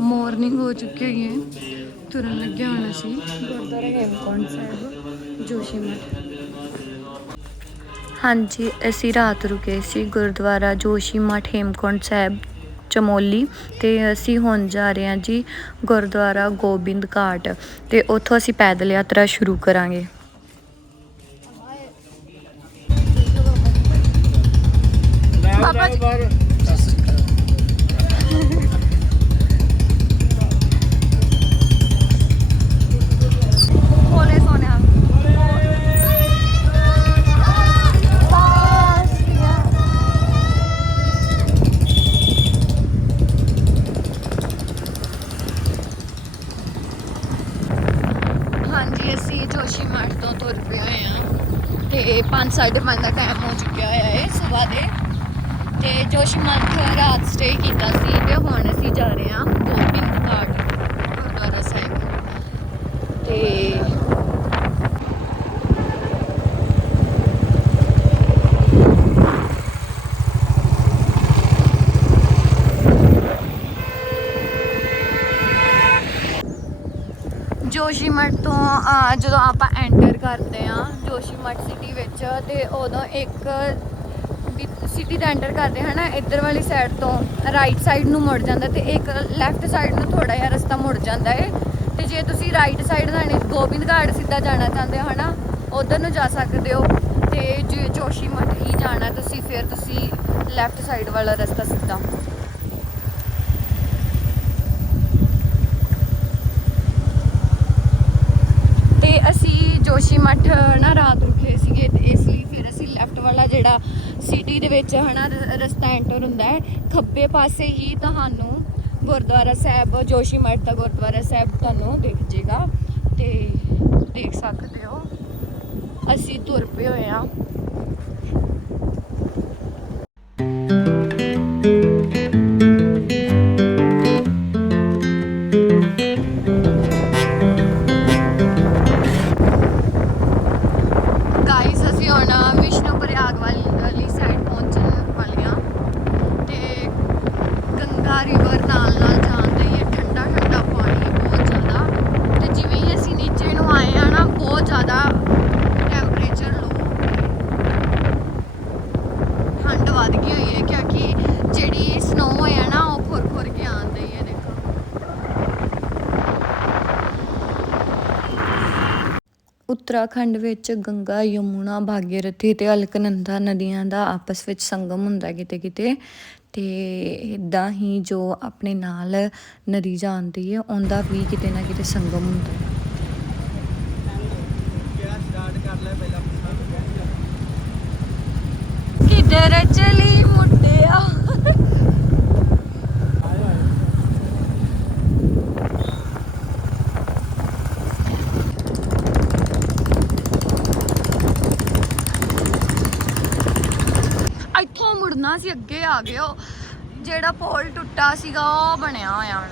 Morning ਹੋ ਚੁੱਕੀ ਹੈ। ਤੁਰਨ ਲੱਗਿਆ ਹੋਣਾ ਸੀ। ਗੁਰਦੁਆਰਾ ਹੇਮਕੁੰਟ ਸਾਹਿਬ? ਜੋਸ਼ੀਮਠ ਹਾਂਜੀ ਅਸੀਂ ਰਾਤ ਰੁਕੇ ਸੀ ਗੁਰਦੁਆਰਾ ਜੋਸ਼ੀਮਠ ਹੇਮਕੁੰਟ ਸਾਹਿਬ ਚਮੋਲੀ ਤੇ ਅਸੀਂ ਹੁਣ ਜਾ ਰਹੇ ਹਾਂ ਜੀ ਗੁਰਦੁਆਰਾ ਗੋਬਿੰਦ ਘਾਟ ਤੇ ਉੱਥੋਂ ਅਸੀਂ ਪੈਦਲ ਯਾਤਰਾ ਸ਼ੁਰੂ ਕਰਾਂਗੇ ਬਾਬਾ ਜੀ ਬੋਲੇ ਸੋਨਿਆ ਹਾਂਜੀ ਅਸੀਂ ਜੋਸ਼ੀ ਮਠ ਤੋਂ ਤੁਰ ਪਏ ਹੋਏ ਹਾਂ ਤੇ 5:30 ਦਾ ਟਾਈਮ ਹੋ ਚੁੱਕਿਆ ਹੋਇਆ ਹੈ ਸਵੇਰ ਦੇ ਤੇ ਜੋਸ਼ੀ ਮਠ ਰਾਤ ਸਟੇ ਕੀਤਾ ਸੀ ਤੇ ਹੁਣ ਅਸੀਂ ਜਾ ਰਹੇ ਹਾਂ ਗੋਬਿੰਦ ਘਾਟ ਗੁਰਦੁਆਰਾ ਸਾਹਿਬ ਤੇ ਜੋਸ਼ੀਮਠ ਤੋਂ ਜਦੋਂ ਆਪਾਂ ਐਂਟਰ ਕਰਦੇ ਆ ਜੋਸ਼ੀਮਠ ਸਿਟੀ ਵਿੱਚ, ਤੇ ਉਦੋਂ ਇੱਕ ਸਿਟੀ ਦਾ ਐਂਟਰ ਕਰਦੇ ਹਾਂ ਨਾ, ਇੱਧਰ ਵਾਲੀ ਸਾਈਡ ਤੋਂ ਰਾਈਟ ਸਾਈਡ ਨੂੰ ਮੁੜ ਜਾਂਦਾ ਤੇ ਇੱਕ ਲੈਫਟ ਸਾਈਡ ਨੂੰ ਥੋੜਾ ਜਿਹਾ ਰਸਤਾ ਮੁੜ ਜਾਂਦਾ ਏ। ਤੇ ਜੇ ਤੁਸੀਂ ਰਾਈਟ ਸਾਈਡ ਜਾਣੇ ਗੋਬਿੰਦ ਘਾਟ ਸਿੱਧਾ ਜਾਣਾ ਚਾਹੁੰਦੇ ਹੋ ਹਨਾ, ਉਧਰ ਨੂੰ ਜਾ ਸਕਦੇ ਹੋ। ਤੇ ਜੇ ਜੋਸ਼ੀਮਠ ਹੀ ਜਾਣਾ, ਤੁਸੀਂ ਫਿਰ ਤੁਸੀਂ ਲੈਫਟ ਸਾਈਡ ਵਾਲਾ ਰਸਤਾ ਸਿੱਧਾ ਤੇ ਅਸੀਂ ਜੋਸ਼ੀਮਠ ਨਾ ਰਾਤ ਰੁਕੇ ਸੀਗੇ ਤੇ ਇਸ ਲਈ ਫਿਰ ਅਸੀਂ ਲੈਫਟ ਵਾਲਾ ਜਿਹੜਾ ਸਿਟੀ ਦੇ ਵਿੱਚ ਹਨਾ ਰ- ਰਸਤਾ ਐਂਟਰ ਹੁੰਦਾ ਹੈ, ਖੱਬੇ ਪਾਸੇ ਹੀ ਤੁਹਾਨੂੰ ਗੁਰਦੁਆਰਾ ਸਾਹਿਬ, ਜੋਸ਼ੀ ਮੱਠ ਦਾ ਗੁਰਦੁਆਰਾ ਸਾਹਿਬ ਤੁਹਾਨੂੰ ਦਿਖ ਜੇਗਾ ਤੇ ਦੇਖ ਸਕਦੇ ਹੋ। ਅਸੀਂ ਤੁਰ ਪਏ ਹੋਏ ਆ ਉੱਤਰਾਖੰਡ ਵਿੱਚ ਗੰਗਾ ਯਮੁਨਾ ਭਾਗੀਰਥੀ ਤੇ ਅਲਕਨੰਦਾ ਨਦੀਆਂ ਦਾ ਆਪਸ ਵਿੱਚ ਸੰਗਮ ਹੁੰਦਾ ਕਿਤੇ ਕਿਤੇ ਤੇ ਇਦਾਂ ਹੀ ਜੋ ਆਪਣੇ ਨਾਲ ਨਦੀ ਜਾਂਦੀ ਹੈ ਉਹਦਾ ਵੀ ਕਿਤੇ ਨਾ ਕਿਤੇ ਸੰਗਮ ਹੁੰਦਾ ਹੈ। ਕਿਧਰ ਚਲੀ ਮੁੰਡਿਆ ਇੱਥੋਂ ਮੁੜਨਾ ਸੀ ਅੱਗੇ ਆ ਗਏ ਉਹ। ਜਿਹੜਾ ਪੋਲ ਟੁੱਟਾ ਸੀਗਾ ਉਹ ਬਣਿਆ ਹੋਇਆ ਹੁਣ।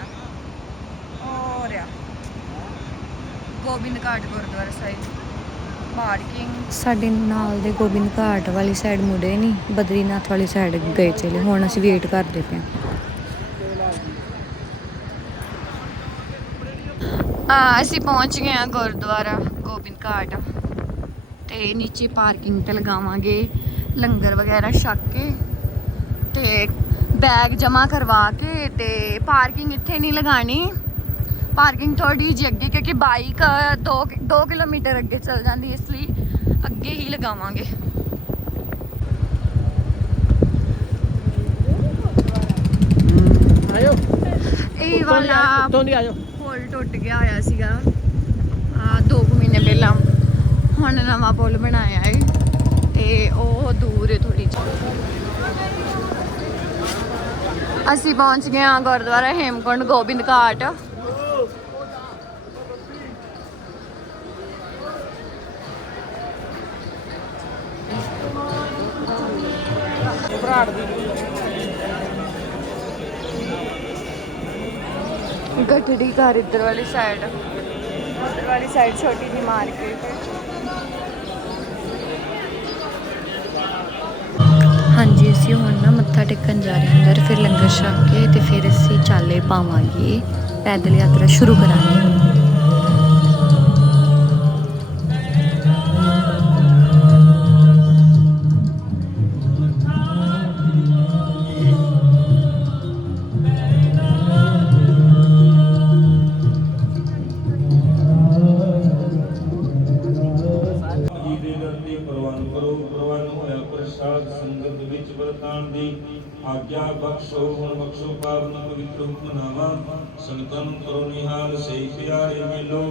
ਹੋ ਰਿਹਾ ਗੋਬਿੰਦ ਘਾਟ ਗੁਰਦੁਆਰਾ ਸਾਹਿਬ। ਪਾਰਕਿੰਗ ਸਾਡੇ ਨਾਲ ਦੇ ਗੋਬਿੰਦ ਘਾਟ ਵਾਲੀ ਸਾਈਡ ਮੁੜੇ ਨਹੀਂ ਬਦਰੀਨਾਥ ਵਾਲੀ ਸਾਈਡ ਗਏ ਚਲੇ। ਹੁਣ ਅਸੀਂ ਵੇਟ ਕਰਦੇ ਪਏ ਆ ਅਸੀਂ ਪਹੁੰਚ ਗਏ ਆ ਗੁਰਦੁਆਰਾ ਗੋਬਿੰਦ ਘਾਟ। ਤੇ ਨੀਚੇ ਪਾਰਕਿੰਗ ਤੇ ਲਗਾਵਾਂਗੇ ਲੰਗਰ ਵਗੈਰਾ ਛਕ ਕੇ। ਤੇ ਬੈਗ ਜਮ੍ਹਾਂ ਕਰਵਾ ਕੇ ਤੇ ਪਾਰਕਿੰਗ ਇੱਥੇ ਨਹੀਂ ਲਗਾਣੀ। ਪਾਰਕਿੰਗ ਥੋੜੀ ਜਿਹੀ ਅੱਗੇ ਕਿਉਂਕਿ ਬਾਈਕ 2 2 ਕਿਲੋਮੀਟਰ ਅੱਗੇ ਚੱਲ ਜਾਂਦੀ ਇਸ ਲਈ ਅੱਗੇ ਹੀ ਲਗਾਵਾਂਗੇ। ਆਇਓ। ਇਹ ਵਾਲਾ ਦੀ ਪੁਲ ਟੁੱਟ ਗਿਆ ਹੋਇਆ ਸੀਗਾ। ਆ 2 ਮਹੀਨੇ ਪਹਿਲਾਂ ਹੁਣ ਨਵਾਂ ਪੁਲ ਬਣਾਇਆ ਹੈ ਤੇ ਉਹ ਦੂਰ ਹੈ ਥੋੜੀ ਜਿਹੀ। ਅਸੀਂ ਪਹੁੰਚ ਗਏ ਹਾਂ ਗੁਰਦੁਆਰਾ ਹੇਮਕੁੰਡ ਗੋਬਿੰਦ ਘਾਟ। ਭਰਾੜ ਗਠੜੀ ਘਰ ਇੱਧਰ ਵਾਲੀ ਸਾਈਡ ਉੱਧਰ ਵਾਲੀ ਸਾਈਡ ਛੋਟੀ ਜਿਹੀ ਮਾਰਕੀਟ ਹੈ। ਹਾਂਜੀ ਅਸੀਂ ਹੁਣ ਨਾ ਮੱਥਾ ਟੇਕਣ ਜਾ ਰਹੇ ਅੰਦਰ, ਫਿਰ ਲੰਗਰ ਛਕ ਕੇ ਤੇ ਫਿਰ ਅਸੀਂ ਚਾਲੇ ਪਾਵਾਂਗੇ। ਪੈਦਲ ਯਾਤਰਾ ਸ਼ੁਰੂ ਕਰਾਂਗੇ। ਬਖਸ਼ੋ ਹੁਣ ਬਖਸ਼ੋ ਪਾਵਨ ਪਵਿੱਤਰ ਹੁਕਮਨਾਮਾ ਸੰਤਨ ਕਰੋ ਨਿਹਾਲ ਸਹੀ ਪਿਆਰੇ ਮਿਲੋ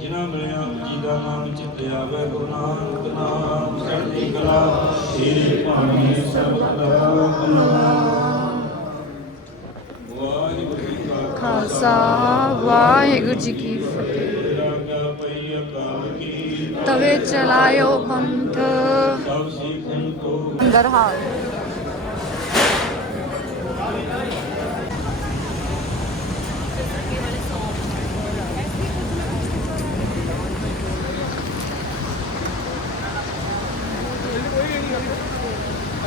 ਜਿਨ੍ਹਾਂ ਮਿਲਿਆ ਜੀ ਦਾ ਨਾਮ ਚਿੱਤ ਆਵੇ ਗੁਰੂ ਨਾਨਕ ਨਾਮ। ਚੜ੍ਹਦੀ ਕਲਾ ਤੇਰੇ ਭਾਣੇ ਸਭ ਦਾ ਵਾਹਿਗੁਰੂ ਜੀ ਕਾ ਖਾਲਸਾ ਵਾਹਿਗੁਰੂ ਜੀ ਕੀ ਫਤਿਹ। ਤਵੇ ਚਲਾਇਓ ਪੰਥ। ਸਭ ਸਿੱਖਨ ਕੋ ਅੰਦਰ ਹਾਲ।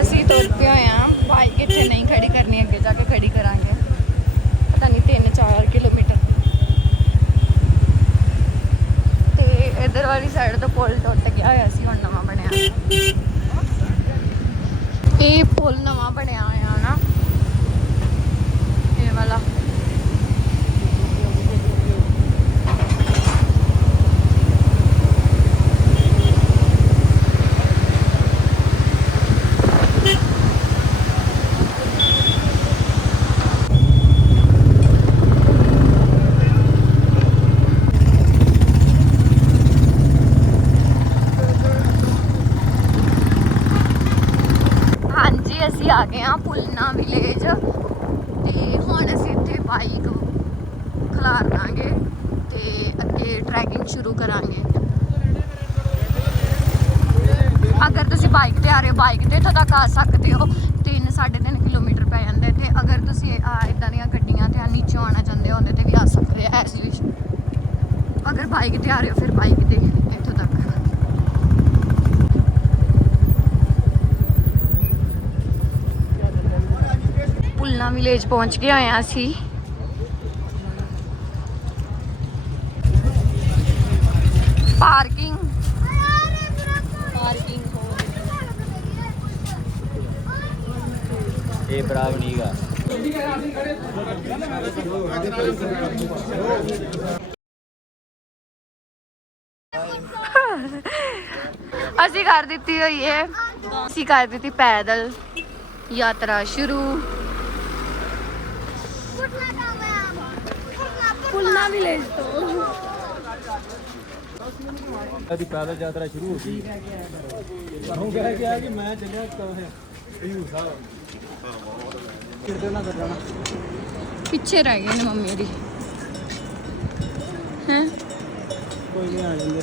ਅਸੀਂ ਤੁਰ ਪਏ ਹੋਏ ਆ ਬਾਈਕ ਇੱਥੇ ਨਹੀਂ ਖੜੀ ਕਰਨੀ ਅੱਗੇ ਜਾ ਕੇ ਖੜੀ ਕਰਾਂਗੇ ਪਤਾ ਨਹੀਂ 3-4 ਕਿਲੋਮੀਟਰ ਤੇ ਇਧਰ ਵਾਲੀ ਸਾਈਡ ਤੋਂ ਪੁਲ ਟੁੱਟ ਗਿਆ ਹੋਇਆ ਸੀ ਹੁਣ ਨਵਾਂ ਬਣਿਆ ਇਹ ਪੁਲ ਨਵਾਂ ਬਣਿਆ ਹੋਇਆ ਨਾ ਇਹ ਵਾਲਾ ਹਾਂਜੀ ਅਸੀਂ ਆ ਪੁਲਨਾ ਵਿਲੇਜ ਤੇ ਹੁਣ ਅਸੀਂ ਇੱਥੇ ਬਾਈਕ ਖਲਾਰ ਦਾਂਗੇ ਤੇ ਅੱਗੇ ਟਰੈਕਿੰਗ ਸ਼ੁਰੂ ਕਰਾਂਗੇ। ਅਗਰ ਤੁਸੀਂ ਬਾਈਕ ਤੇ ਆ ਰਹੇ ਹੋ ਬਾਈਕ ਤੇ ਇੱਥੋਂ ਤੱਕ ਆ ਸਕਦੇ ਹੋ। 3 3.5 ਕਿਲੋਮੀਟਰ ਪੈ ਜਾਂਦਾ ਹੈ ਤੇ ਅਗਰ ਤੁਸੀਂ ਆ ਇਦਾਂ ਦੀਆਂ ਗੱਡੀਆਂ ਤੇ ਆ ਨੀਚੇ ਆਉਣਾ ਚਾਹੁੰਦੇ ਹੋ, ਉਹਦੇ ਤੇ ਵੀ ਆ ਸਕਦੇ ਹੋ ਐਸ ਵਿਸ਼ ਅਗਰ ਬਾਈਕ ਤੇ ਆ ਰਹੇ ਹੋ, ਫਿਰ ਬਾਈਕ ਤੇ ਇੱਥੋਂ ਤੱਕ। ਪੁਲਨਾ ਵਿਲੇਜ ਪਹੁੰਚ ਗਏ ਹੋਏ ਆ ਅਸੀਂ ਪਾਰਕਿੰਗ ਪਾਰਕਿੰਗ ਇਹ ਬਰਾਬ ਨਹੀਂਗਾ ਅਸੀਂ ਕਰ ਦਿੱਤੀ ਹੋਈ ਹੈ ਅਸੀਂ ਕਰ ਦਿੱਤੀ ਪੈਦਲ ਯਾਤਰਾ ਸ਼ੁਰੂ ਪੁਲਨਾ ਵਿਲੇਜ ਤੋਂ। ਦੀ ਪੈਦਲ ਯਾਤਰਾ ਸ਼ੁਰੂ ਹੋ ਗਈ। ਉਹ ਕਹਿ ਗਿਆ ਕਿ ਮੈਂ ਚੱਲਿਆ ਕਹੇ ਹਯੂਰ ਸਾਹਿਬ। ਕਿਰਦੇ ਨਾ ਕਰਨਾ ਪਿੱਛੇ ਰਹਿ ਗਏ ਨੇ ਮੰਮੀ ਉਹਦੀ ਹੈ? ਕੋਈ ਨਹੀਂ ਆ ਜਾਂਦੇ।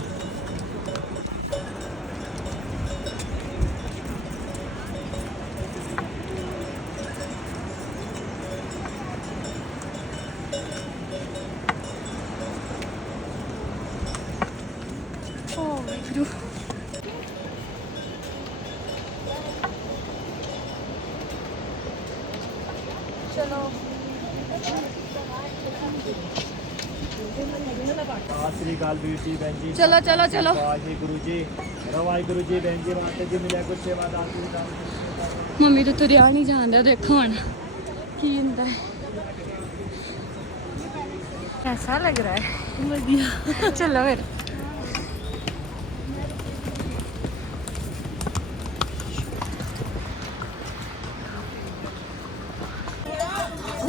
ਅਕਾਲ ਵੀਰ ਜੀ ਬੈਨ ਜੀ। ਚਲੋ ਚਲੋ ਚਲੋ। ਵਾਹਿਗੁਰੂ ਜੀ ਵਾਹਿਗੁਰੂ ਜੀ ਬੈਨ ਜੀ ਵਾਸਤੇ ਜੀ ਮਿਲਿਆ ਕੁਛ ਸੇਵਾ ਦਾ ਜੀ ਦਾ ਮੰਮੀ ਤੋਂ ਤੁਰਿਆ ਨਹੀਂ ਜਾਂਦਾ ਦੇਖੋ ਹੁਣ ਕੀ ਹੁੰਦਾ ਹੈ। ਐਸਾ ਲੱਗ ਰਿਹਾ ਹੈ। ਵਧੀਆ। ਚਲੋ ਫਿਰ।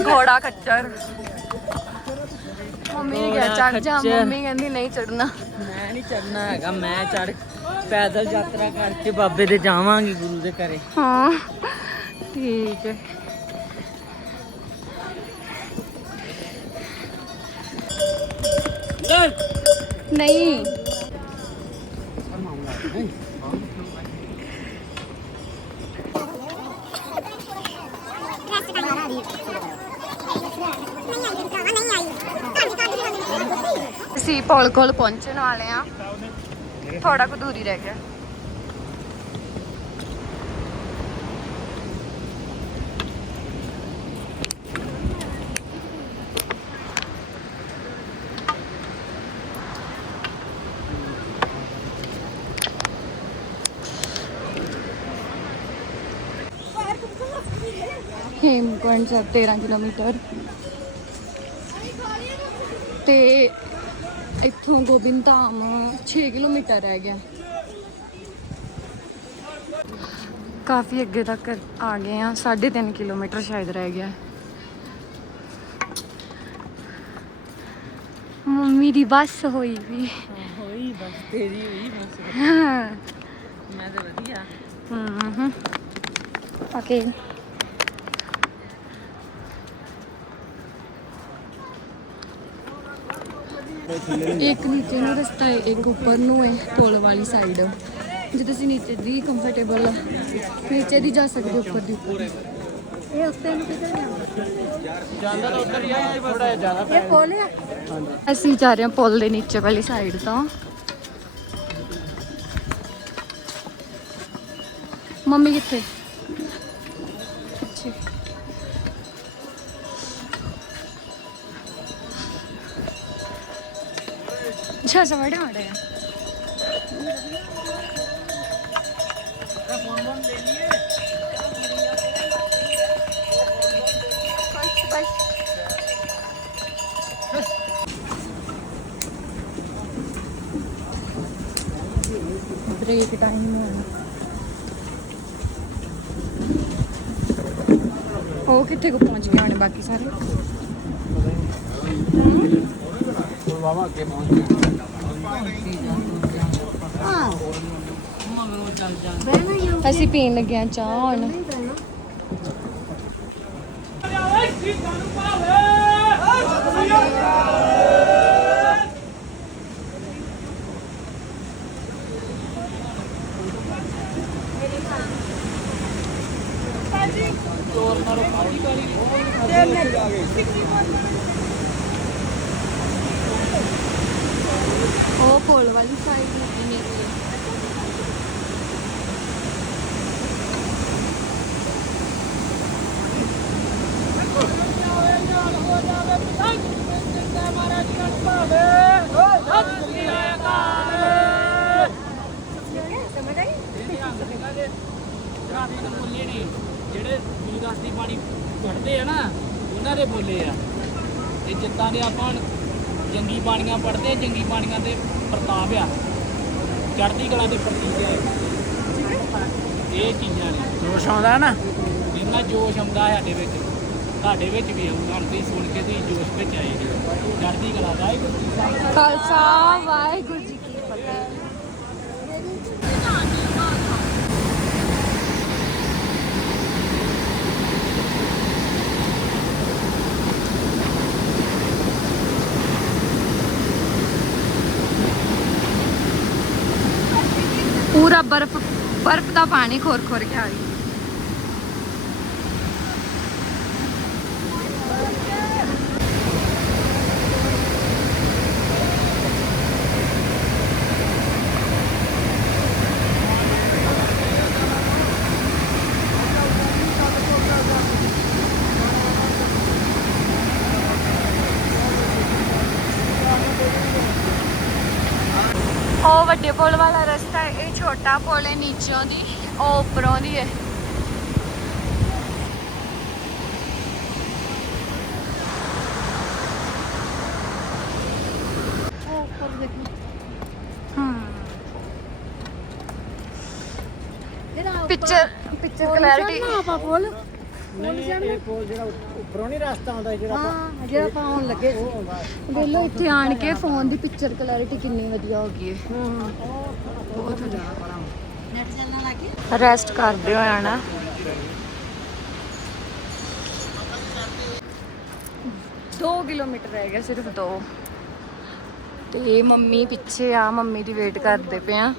ਘੋੜਾ ਖੱਚਰ। ਮੰਮੀ ਨੇ ਕਿਹਾ ਚੜ ਜਾ। ਮੰਮੀ ਕਹਿੰਦੀ ਨਹੀਂ ਚੜਨਾ ਮੈਂ ਨਹੀਂ ਚੜਨਾ ਹੈਗਾ ਮੈਂ ਚੜ ਪੈਦਲ ਯਾਤਰਾ ਕਰਕੇ ਬਾਬੇ ਦੇ ਜਾਵਾਂਗੇ ਗੁਰੂ ਦੇ ਘਰੇ। ਹਾਂ ਠੀਕ ਹੈ। ਨਹੀਂ। ਅਸੀਂ ਪੁਲ ਕੋਲ ਪਹੁੰਚਣ ਵਾਲੇ ਆ ਥੋੜਾ ਕੁ ਦੂਰੀ ਰਹਿ ਗਿਆ। ਹੇਮਕੁੰਟ ਸਾਹਿਬ 13 ਕਿਲੋਮੀਟਰ। ਤੇ ਇੱਥੋਂ ਗੋਬਿੰਦ ਧਾਮ 6 ਕਿਲੋਮੀਟਰ ਰਹਿ ਗਿਆ। ਕਾਫੀ ਅੱਗੇ ਤੱਕ ਆ ਗਏ ਆ 3.5 ਕਿਲੋਮੀਟਰ ਸ਼ਾਇਦ ਰਹਿ ਗਿਆ। ਮੰਮੀ ਦੀ ਬੱਸ ਹੋਈ ਵੀ। ਹੋਈ ਬਸ ਤੇਰੀ ਹੋਈ ਬਸ। ਹਾਂ। ਮੈਂ ਤਾਂ ਵਧੀਆ। ਹੂੰ ਓਕੇ ਇੱਕ ਨੀਚੇ ਨੂੰ ਰਸਤਾ ਹੈ ਇੱਕ ਉੱਪਰ ਨੂੰ ਹੈ ਪੁਲ ਵਾਲੀ ਸਾਈਡ ਜੇ ਤੁਸੀਂ ਨੀਚੇ ਦੀ ਕੰਫਰਟੇਬਲ ਨੀਚੇ ਦੀ ਜਾ ਸਕਦੇ ਹੋ, ਉੱਪਰ ਦੀ। ਉੱਪਰ ਇਹ ਉੱਤੇ ਨੂੰ ਕਿੱਧਰ ਜਾਂਦਾ ਤਾਂ ਉੱਧਰ ਹੀ ਆ ਥੋੜਾ ਜ਼ਿਆਦਾ ਇਹ ਪੁਲ ਹੈ ਅਸੀਂ ਜਾ ਰਹੇ ਹਾਂ ਪੁਲ ਦੇ ਨੀਚੇ ਵਾਲੀ ਸਾਈਡ ਤੋਂ। ਮੰਮੀ ਕਿੱਥੇ? ਅੱਛਾ ਸਵੜੇ ਮਾੜੇ ਆ ਬਸ ਬਸ ब्रेक टाइम ਉਹ ਕਿੱਥੇ ਕੋ ਪਹੁੰਚ ਗਏ ਹੋਣੇ ਬਾਕੀ ਸਾਰੇ ਵਾਵਾ ਅੱਗੇ ਪਹੁੰਚ ਗਏ। ਮਗਰੋਂ ਚੱਲ ਜਾ ਅਸੀਂ ਪੀਣ ਲੱਗੇ ਆ ਚਾਹ ਹੁਣ। ਉਹ ਪੁਲ ਵਾਲੀ ਸਾਈਡ ਲੱਗੀ ਮੇਰੀ ਟ੍ਰੈਫਿਕ ਬੋਲੇ ਨੇ ਜਿਹੜੇ ਯੂਨੀਵਰਸਿਟੀ ਪਾਣੀ ਕੱਢਦੇ ਆ ਨਾ, ਉਹਨਾਂ ਦੇ ਬੋਲੇ ਆ। ਤੇ ਜਿੱਦਾਂ ਦੇ ਆਪਾਂ ਜੰਗੀ ਪਾਣੀਆਂ ਪੜਦੇ ਜੰਗੀ ਪਾਣੀਆਂ ਦੇ ਪ੍ਰਤਾਪ ਆ। ਚੜ੍ਹਦੀ ਕਲਾ ਦੇ ਪ੍ਰਤੀਕ ਆ ਇਹ। ਚੀਜ਼ਾਂ ਨੇ। ਜੋਸ਼ ਆਉਂਦਾ ਨਾ? ਇੰਨਾ ਜੋਸ਼ ਆਉਂਦਾ ਸਾਡੇ ਵਿੱਚ ਤੁਹਾਡੇ ਵਿੱਚ ਵੀ ਆਉਂਦਾ ਹੁਣ ਤੁਸੀਂ ਸੁਣ ਕੇ ਤੁਸੀਂ ਜੋਸ਼ ਵਿੱਚ ਆਏ ਜੀ। ਚੜ੍ਹਦੀ ਕਲਾ ਦਾ ਇੱਕ ਖਾਲਸਾ ਵਾਹਿਗੁਰੂ ਬਰਫ਼ ਬਰਫ਼ ਦਾ ਪਾਣੀ ਖੋਰ ਖੋਰ ਕੇ ਆ ਰਹੀ ਉਹ ਵੱਡੇ ਪੁਲ ਵਾਲਾ ਰਸਤਾ ਛੋਟਾ ਪੁਲ ਹੈ ਨੀਚੋਂ ਦੀ ਉਹ ਉੱਪਰੋਂ ਦੀ ਹੈ। ਪਿਕਚਰ ਪਿਕਚਰ ਕਲੈਰਿਟੀ ਨਹੀਂ ਇਹ ਪੁਲ ਜਿਹੜਾ ਉੱਪਰੋਂ ਨਹੀਂ ਰਸਤਾ ਆਉਂਦਾ ਜਿਹੜਾ ਹਾਂ ਜਿਹੜਾ ਪਾਉਣ ਲੱਗੇ। ਵੇਲੋ ਇੱਥੇ ਆਣ ਕੇ ਫੋਨ ਦੀ ਪਿਕਚਰ ਕਲੈਰਿਟੀ ਕਿੰਨੀ ਵਧੀਆ ਹੋ ਗਈ ਹੈ। ਬਹੁਤ ਵਧੀਆ। ਰੈਸਟ ਕਰਦੇ ਹੋ ਆਣਾ। ਦੋ ਕਿਲੋਮੀਟਰ ਰਹਿ ਗਿਆ ਸਿਰਫ ਦੋ। ਤੇ ਮੰਮੀ ਪਿੱਛੇ ਆ ਮੰਮੀ ਦੀ ਵੇਟ ਕਰਦੇ ਪਏ ਆ।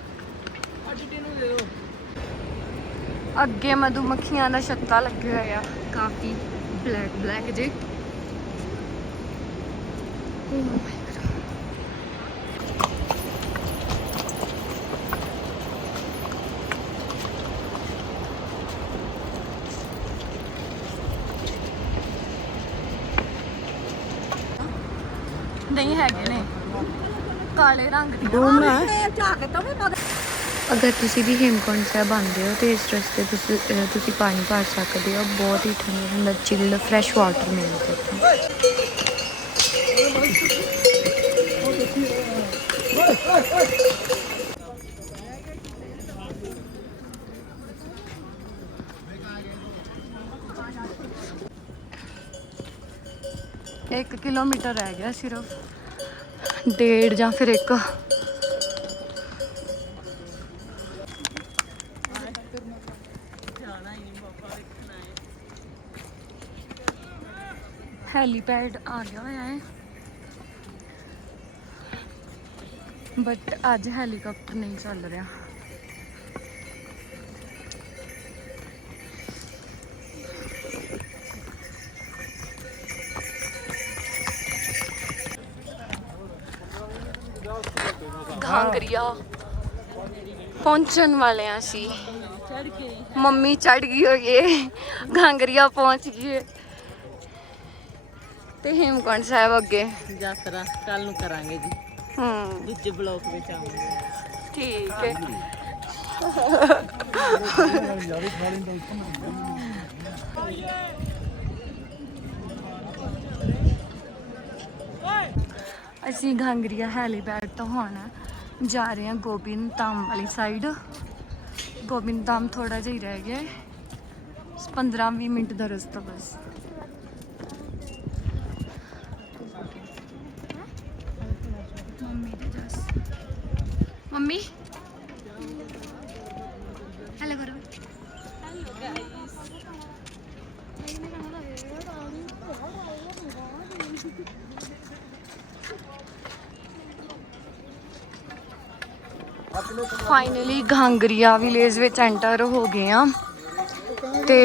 ਅੱਗੇ ਮਧੂਮੱਖੀਆਂ ਦਾ ਛੱਤਾ ਲੱਗਿਆ ਹੋਇਆ ਕਾਫੀ ਬਲੈਕ ਬਲੈਕ ਜੇ Oh my God. ਨਹੀਂ ਹੈਗੇ ਨੇ ਕਾਲੇ ਰੰਗ ਦੀ ਅਗਰ ਤੁਸੀਂ ਵੀ ਹੇਮਕੁੰਟ ਸਾਹਿਬ ਆਉਂਦੇ ਹੋ ਤੇ ਇਸ ਰਸਤੇ ਤੁਸੀਂ ਤੁਸੀਂ ਪਾਣੀ ਭਰ ਸਕਦੇ ਹੋ ਬਹੁਤ ਹੀ ਠੰਡਾ ਠੰਡਾ ਚਿਲਡ ਫਰੈਸ਼ ਵਾਟਰ ਮਿਲਦਾ ਇੱਥੇ। ਇੱਕ ਕਿਲੋਮੀਟਰ ਰਹਿ ਗਿਆ ਸਿਰਫ। ਡੇਢ ਜਾਂ ਫਿਰ ਇੱਕ ਹੈਲੀਪੈਡ ਆ ਗਿਆ ਹੋਇਆ ਹੈ ਬਟ ਅੱਜ ਹੈਲੀਕਾਪਟਰ ਨਹੀਂ ਚੱਲ ਰਿਹਾ ਘਾਂਗਰੀਆ ਪਹੁੰਚਣ ਵਾਲੇ ਆ ਸੀ ਮੰਮੀ ਚੜ ਗਈ ਹੋਈ ਏ ਘਾਂਗਰੀਆ ਪਹੁੰਚ ਗਈ ਏ। ਤੇ ਹੇਮਕੁੰਟ ਸਾਹਿਬ ਅੱਗੇ। ਯਾਤਰਾ ਕੱਲ ਨੂੰ ਕਰਾਂਗੇ ਜੀ। ਹੂੰ। ਦੂਜੇ ਬਲੌਕ ਵਿੱਚ ਆਵਾਂਗੇ। ਠੀਕ ਹੈ ਅਸੀਂ ਘਾਂਗਰੀਆ ਹੈਲੀਪੈਡ ਤੋਂ ਹੁਣ ਜਾ ਰਹੇ ਹਾਂ ਗੋਬਿੰਦ ਧਾਮ ਵਾਲੀ ਸਾਈਡ ਗੋਬਿੰਦ ਧਾਮ ਥੋੜਾ ਜਿਹਾ ਹੀ ਰਹਿ ਗਿਆ 15-20 ਮਿੰਟ ਦਾ ਰਸਤਾ ਬਸ ਮੰਮੀ ਦੇ ਜਸ ਮੰਮੀ ਹੈਲੋ ਕਰੋ ਫਾਈਨਲੀ ਘਾਂਗਰੀਆ ਵਿਲੇਜ ਵਿੱਚ ਐਂਟਰ ਹੋ ਗਏ ਆ ਤੇ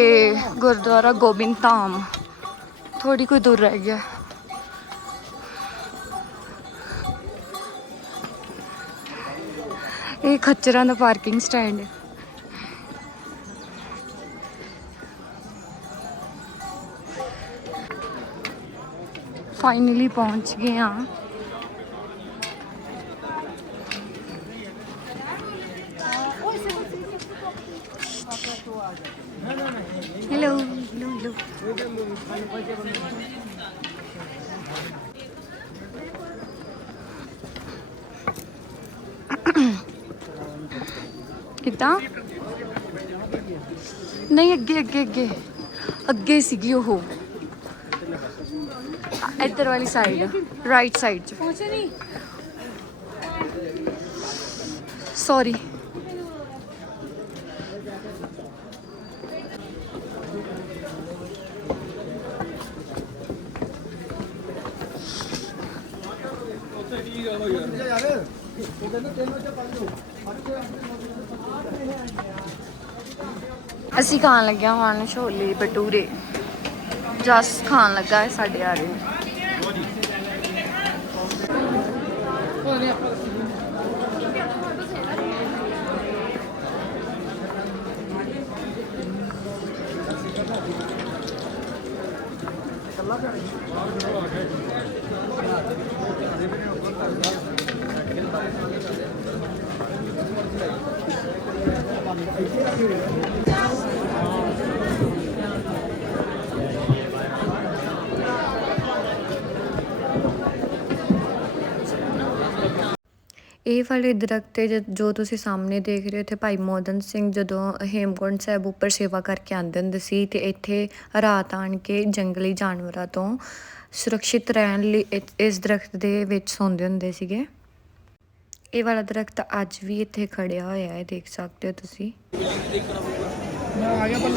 ਗੁਰਦੁਆਰਾ ਗੋਬਿੰਦ ਧਾਮ। ਥੋੜੀ ਕੋਈ ਦੂਰ ਰਹਿ ਗਿਆ। ਇਹ ਖੱਚਰਾਂ ਦਾ ਪਾਰਕਿੰਗ ਸਟੈਂਡ ਹੈ। ਫਾਈਨਲੀ ਪਹੁੰਚ ਗਏ ਆ ਹੈਲੋ ਹੈਲੋ ਹੈਲੋ ਕਿੱਦਾਂ ਨਹੀਂ ਅੱਗੇ ਅੱਗੇ ਅੱਗੇ ਅੱਗੇ ਸੀਗੀ ਉਹ ਇੱਧਰ ਵਾਲੀ ਸਾਈਡ ਰਾਈਟ ਸਾਈਡ ਚ ਪਹੁੰਚੇ ਨਹੀਂ ਸੌਰੀ ਅਸੀਂ ਖਾਣ ਲੱਗਿਆ ਹੁਣ ਛੋਲੇ ਭਟੂਰੇ। ਜਸ ਖਾਣ ਲੱਗਾ ਹੈ ਸਾਡੇ ਆ ਰਹੇ ਇਹ ਵਾਲੇ ਦਰਖਤ ਤੇ ਜ- ਜੋ ਤੁਸੀਂ ਸਾਹਮਣੇ ਦੇਖ ਰਹੇ ਹੋ, ਇੱਥੇ ਭਾਈ ਮੋਦਨ ਸਿੰਘ ਜਦੋਂ ਹੇਮਕੁੰਟ ਸਾਹਿਬ ਉੱਪਰ ਸੇਵਾ ਕਰਕੇ ਆਉਂਦੇ ਹੁੰਦੇ ਸੀ ਤੇ ਇੱਥੇ ਰਾਤ ਆਣ ਕੇ ਜੰਗਲੀ ਜਾਨਵਰਾਂ ਤੋਂ ਸੁਰੱਖਿਅਤ ਰਹਿਣ ਲਈ ਇਸ ਦਰਖਤ ਦੇ ਵਿੱਚ ਸੌਂਦੇ ਹੁੰਦੇ ਸੀਗੇ। ਇਹ ਵਾਲਾ ਦਰਖਤ ਅੱਜ ਵੀ ਇੱਥੇ ਖੜਿਆ ਹੋਇਆ ਹੈ, ਦੇਖ ਸਕਦੇ ਹੋ ਤੁਸੀਂ। ਮੈਂ ਆ ਗਿਆ ਪਰ